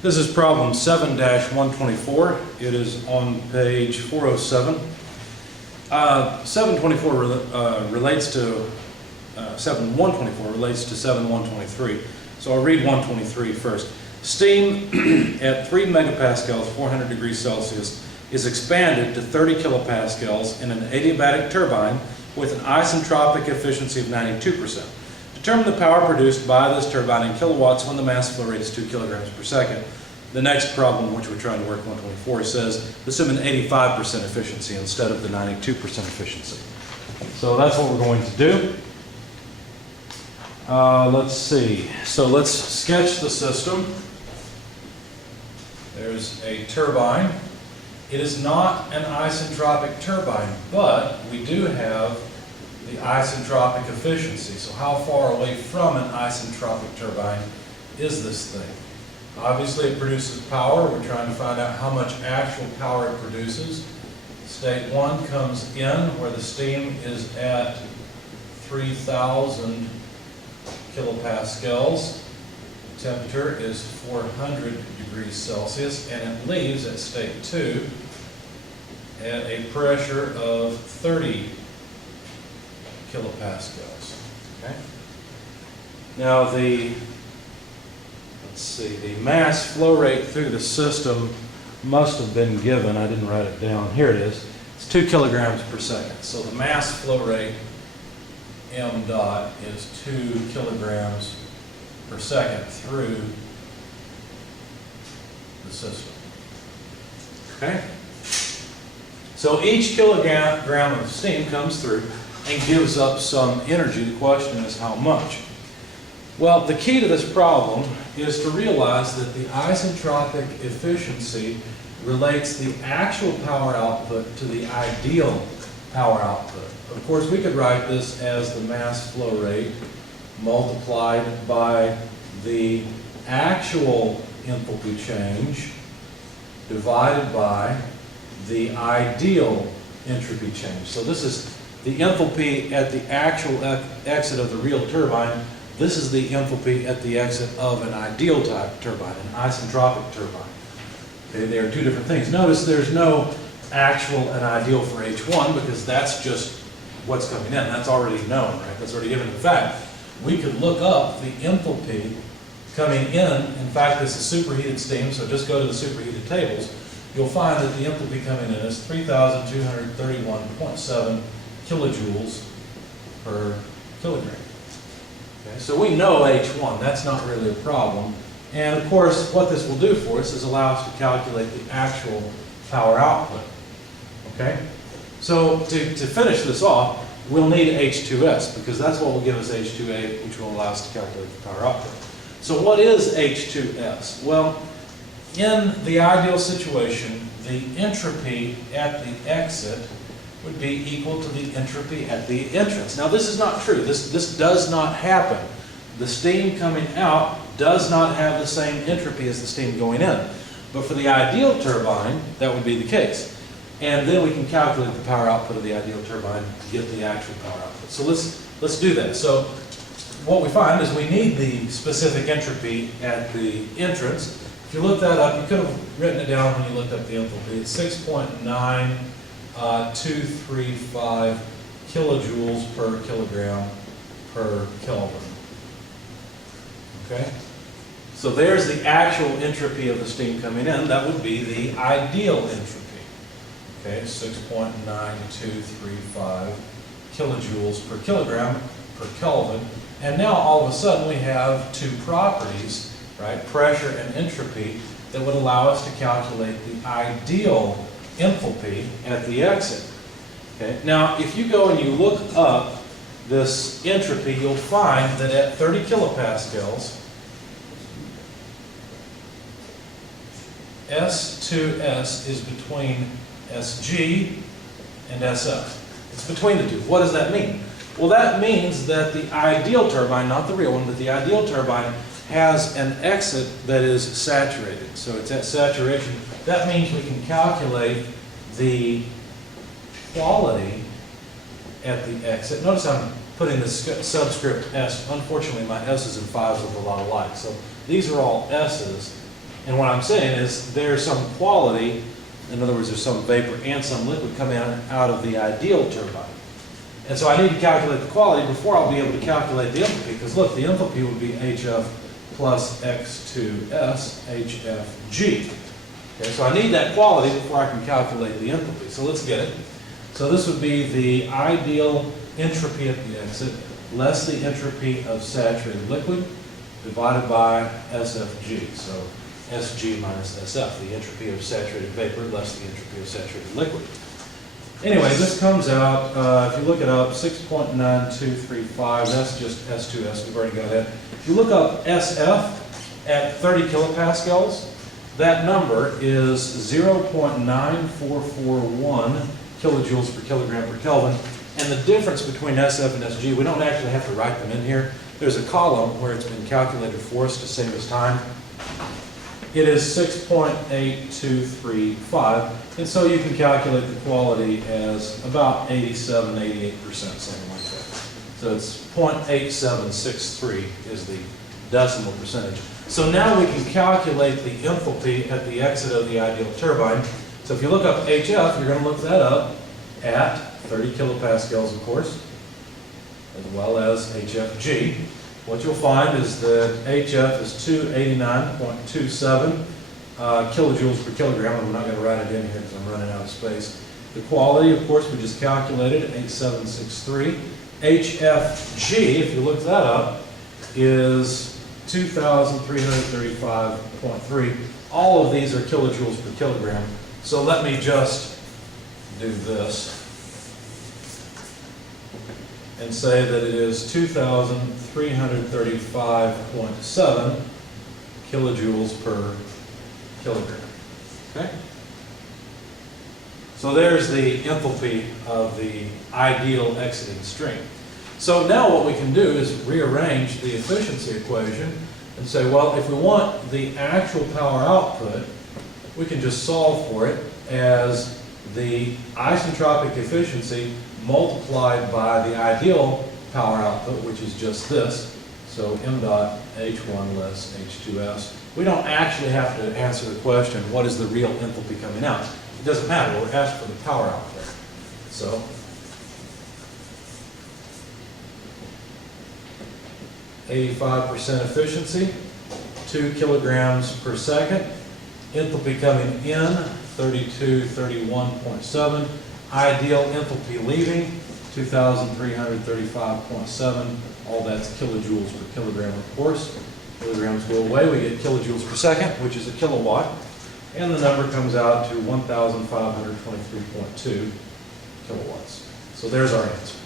This is problem 7-124. It is on page 407. 724 relates to 7-124 relates to 7-123. So I'll read 123 first. Steam at 3 megapascals, 400 degrees Celsius, is expanded to 30 kilopascals in an adiabatic turbine with an isentropic efficiency of 92%. Determine the power produced by this turbine in kilowatts when the mass flow rate is 2 kilograms per second. The next problem, which we're trying to work 124, says assume an 85% efficiency instead of the 92% efficiency. So that's what we're going to do. Let's see. So let's sketch the system. There's a turbine. It is not an isentropic turbine, but we do have the isentropic efficiency. So how far away from an isentropic turbine is this thing? Obviously it produces power. We're trying to find out how much actual power it produces. State 1 comes in where the steam is at 3,000 kilopascals. Temperature is 400 degrees Celsius, and it leaves at state 2 at a pressure of 30 kilopascals. Okay. Now the mass flow rate through the system must have been given. I didn't write it down. Here it is. It's 2 kilograms per second. So the mass flow rate m dot is 2 kilograms per second through the system. Okay? So each kilogram of steam comes through and gives up some energy. The question is how much? Well, the key to this problem is to realize that the isentropic efficiency relates the actual power output to the ideal power output. Of course, we could write this as the mass flow rate multiplied by the actual enthalpy change divided by the ideal entropy change. So this is the enthalpy at the actual exit of the real turbine. This is the enthalpy at the exit of an ideal type turbine, an isentropic turbine. Okay, they are two different things. Notice there's no actual and ideal for H1 because that's just what's coming in. That's already known, right? That's already given. In fact, we could look up the enthalpy coming in. In fact, this is superheated steam, so just go to the superheated tables. You'll find that the enthalpy coming in is 3,231.7 kilojoules per kilogram. Okay, so we know H1. That's not really a problem. And of course, what this will do for us is allow us to calculate the actual power output. Okay? So to finish this off, we'll need H2S because that's what will give us H2A, which will allow us to calculate the power output. So what is H2S? Well, in the ideal situation, the entropy at the exit would be equal to the entropy at the entrance. Now this is not true. This does not happen. The steam coming out does not have the same entropy as the steam going in. But for the ideal turbine, that would be the case. And then we can calculate the power output of the ideal turbine to get the actual power output. So let's do that. So what we find is we need the specific entropy at the entrance. If you look that up, you could have written it down when you looked up the enthalpy. It's 6.9235 kilojoules per kilogram per Kelvin. Okay? So there's the actual entropy of the steam coming in. That would be the ideal entropy. Okay, 6.9235 kilojoules per kilogram per Kelvin. And now all of a sudden we have two properties, right, pressure and entropy, that would allow us to calculate the ideal enthalpy at the exit. Okay? Now, if you go and you look up this entropy, you'll find that at 30 kilopascals, S2S is between SG and SF. It's between the two. What does that mean? Well, that means that the ideal turbine, not the real one, but the ideal turbine has an exit that is saturated. So it's at saturation. That means we can calculate the quality at the exit. Notice I'm putting the subscript S. Unfortunately, my S's and 5s look a lot alike. So these are all S's. And what I'm saying is there's some quality, in other words, there's some vapor and some liquid coming out of the ideal turbine. And so I need to calculate the quality before I'll be able to calculate the enthalpy, because look, the enthalpy would be HF plus X2S HFG. Okay, so I need that quality before I can calculate the enthalpy. So let's get it. So this would be the ideal entropy at the exit less the entropy of saturated liquid divided by SFG. So SG minus SF, the entropy of saturated vapor less the entropy of saturated liquid. Anyway, this comes out, if you look it up, 6.9235, that's just S2S, we've already got that. If you look up SF at 30 kilopascals, that number is 0.9441 kilojoules per kilogram per Kelvin. And the difference between SF and SG, we don't actually have to write them in here. There's a column where it's been calculated for us to save us time. It is 6.8235, and so you can calculate the quality as about 87, 88%, something like that. So it's 0.8763 is the decimal percentage. So now we can calculate the enthalpy at the exit of the ideal turbine. So if you look up HF, you're going to look that up at 30 kilopascals, of course, as well as HFG. What you'll find is that HF is 289.27 kilojoules per kilogram, and we're not going to write it in here because I'm running out of space. The quality, of course, we just calculated, 8763. HFG, if you look that up, is 2,335.3. All of these are kilojoules per kilogram. So let me just do this and say that it is 2,335.7 kilojoules per kilogram. Okay? So there's the enthalpy of the ideal exiting stream. So now what we can do is rearrange the efficiency equation and say, well, if we want the actual power output, we can just solve for it as the isentropic efficiency multiplied by the ideal power output, which is just this. So m dot H1 less H2S. We don't actually have to answer the question, what is the real enthalpy coming out? It doesn't matter, we're asked for the power output. So, %, efficiency, 2 kilograms per second. Enthalpy coming in, 3231.7. Ideal enthalpy leaving, 2,335.7. All that's kilojoules per kilogram, of course. Kilograms go away, we get kilojoules per second, which is a kilowatt. And the number comes out to 1,523.2 kilowatts. So there's our answer.